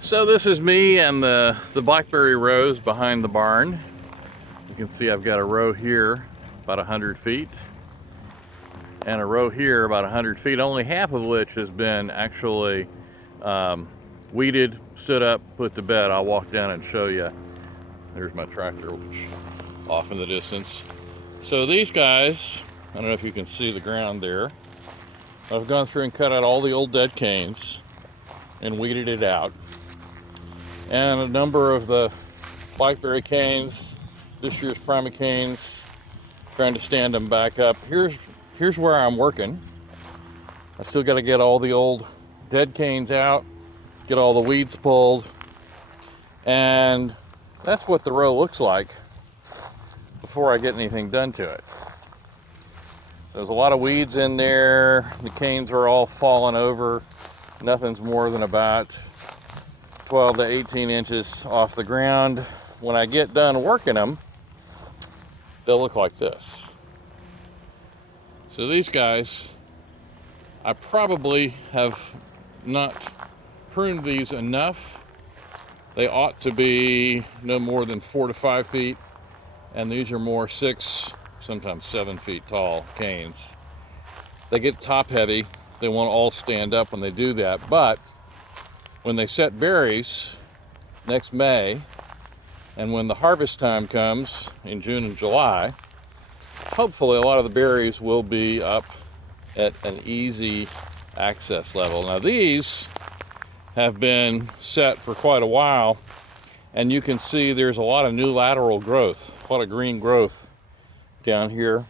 So this is me and the blackberry rows behind the barn. You can see I've got a row here about 100 feet and a row here about 100 feet, only half of which has been actually weeded, stood up, put to bed. I'll walk down and show you. There's my tractor, which off in the distance. So these guys, I don't know if you can see the ground there. I've gone through and cut out all the old dead canes and weeded it out. And a number of the blackberry canes, this year's primocanes, trying to stand them back up. Here's where I'm working. I still got to get all the old dead canes out, get all the weeds pulled, and that's what the row looks like before I get anything done to it. So there's a lot of weeds in there. The canes are all falling over. Nothing's more than about 12 to 18 inches off the ground. When I get done working them, they'll look like this. So these guys, I probably have not pruned these enough. They ought to be no more than 4 to 5 feet, and these are more 6, sometimes 7 feet tall canes. They get top heavy. They won't all stand up when they do that, but when they set berries next May, and when the harvest time comes in June and July, hopefully a lot of the berries will be up at an easy access level. Now these have been set for quite a while, and you can see there's a lot of new lateral growth, a lot of green growth down here,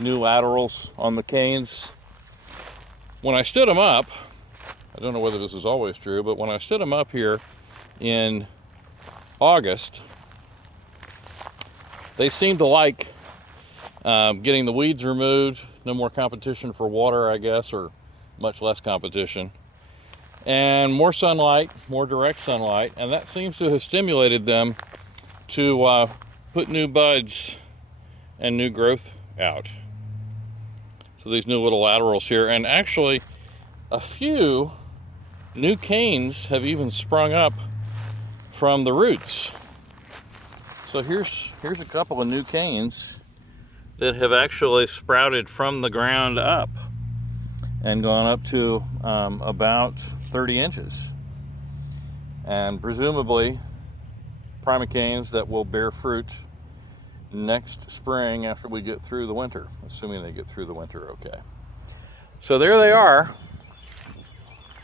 new laterals on the canes. When I stood them up, I don't know whether this is always true, but when I stood them up here in August, they seemed to like getting the weeds removed, no more competition for water, I guess, or much less competition, and more sunlight, more direct sunlight, and that seems to have stimulated them to put new buds and new growth out. So these new little laterals here, and actually a few new canes have even sprung up from the roots. So here's a couple of new canes that have actually sprouted from the ground up and gone up to about 30 inches. And presumably primocanes that will bear fruit next spring after we get through the winter, assuming they get through the winter okay. So there they are.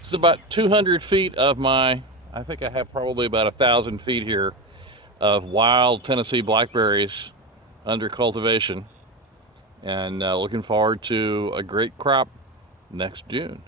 It's about 200 feet of my, I think I have probably about 1,000 feet here of wild Tennessee blackberries under cultivation, and looking forward to a great crop next June.